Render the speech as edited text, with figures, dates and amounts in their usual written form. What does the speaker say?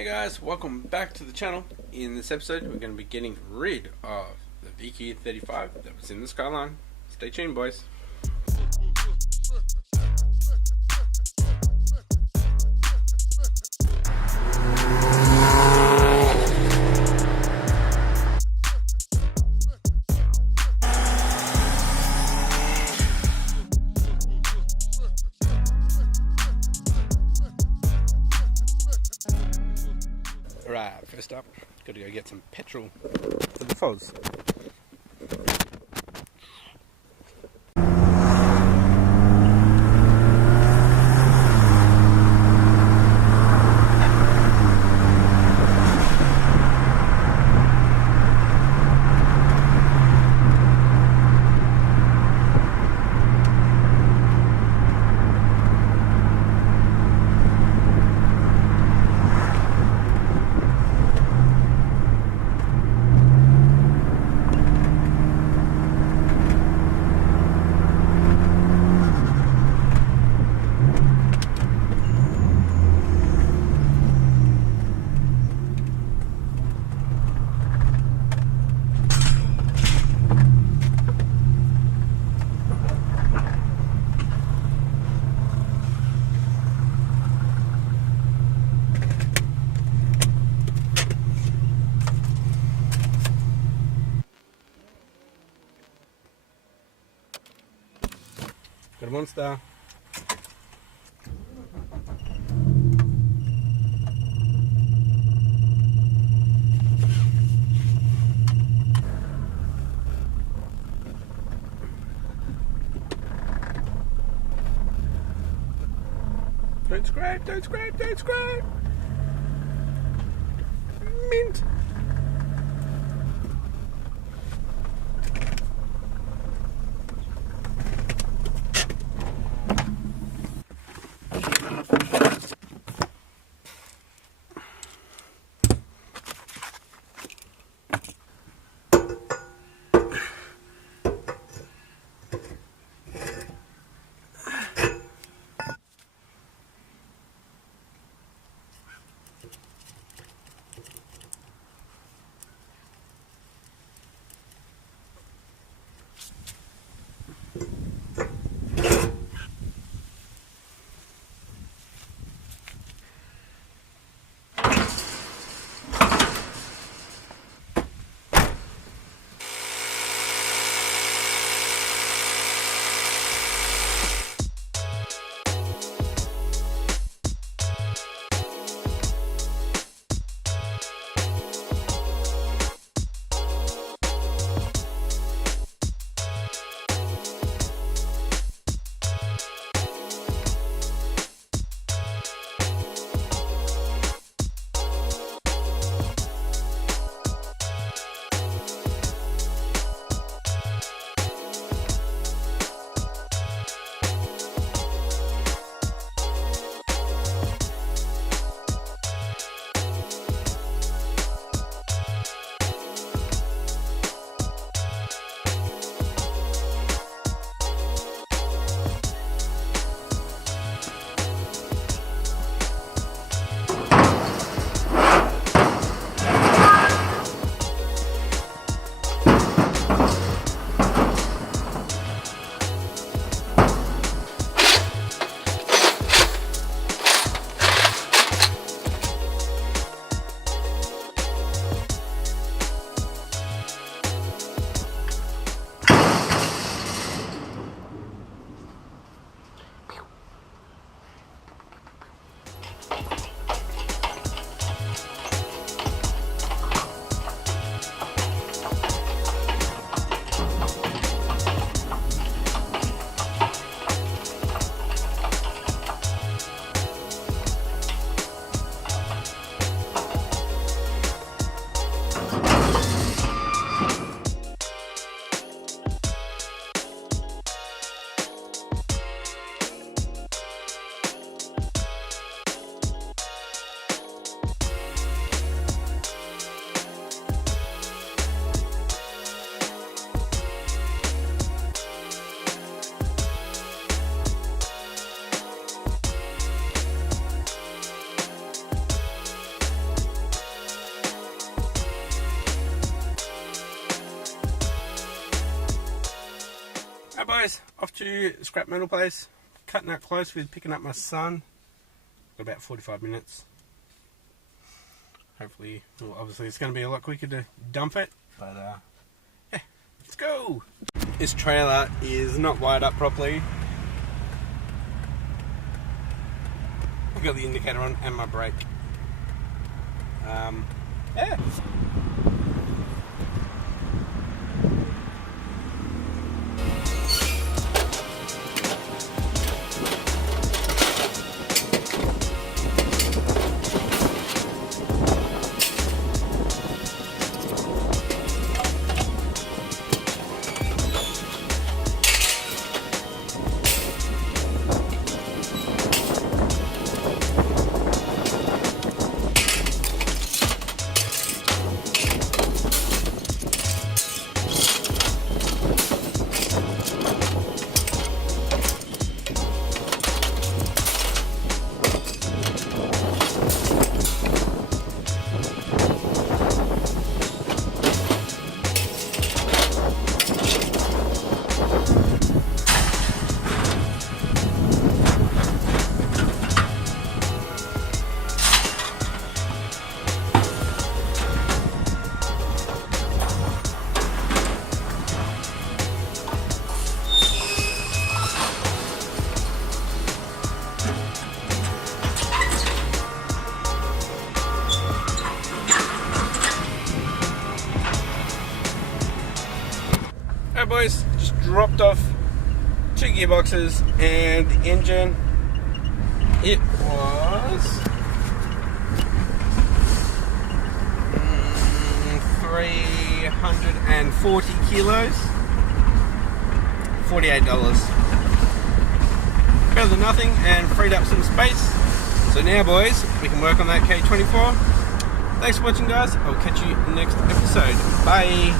Hey guys, welcome back to the channel. In this episode, we're going to be getting rid of the VK35 that was in the Skyline. Stay tuned, boys. Alright, first up, got to go get some petrol for the fuzz. Got a monster. Don't scrape, don't scrape, don't scrape! Mint! guys, off to scrap metal place. Cutting out close with picking up my son. Got about 45 minutes. Hopefully, well, obviously it's going to be a lot quicker to dump it, but yeah, let's go. This trailer is not wired up properly. I've got the indicator on and my brake. Yeah. Alright boys, just dropped off 2 gearboxes and the engine. It was 340 kilos, $48. Better than nothing, and freed up some space. So now boys, we can work on that K24. Thanks for watching guys, I'll catch you next episode. Bye!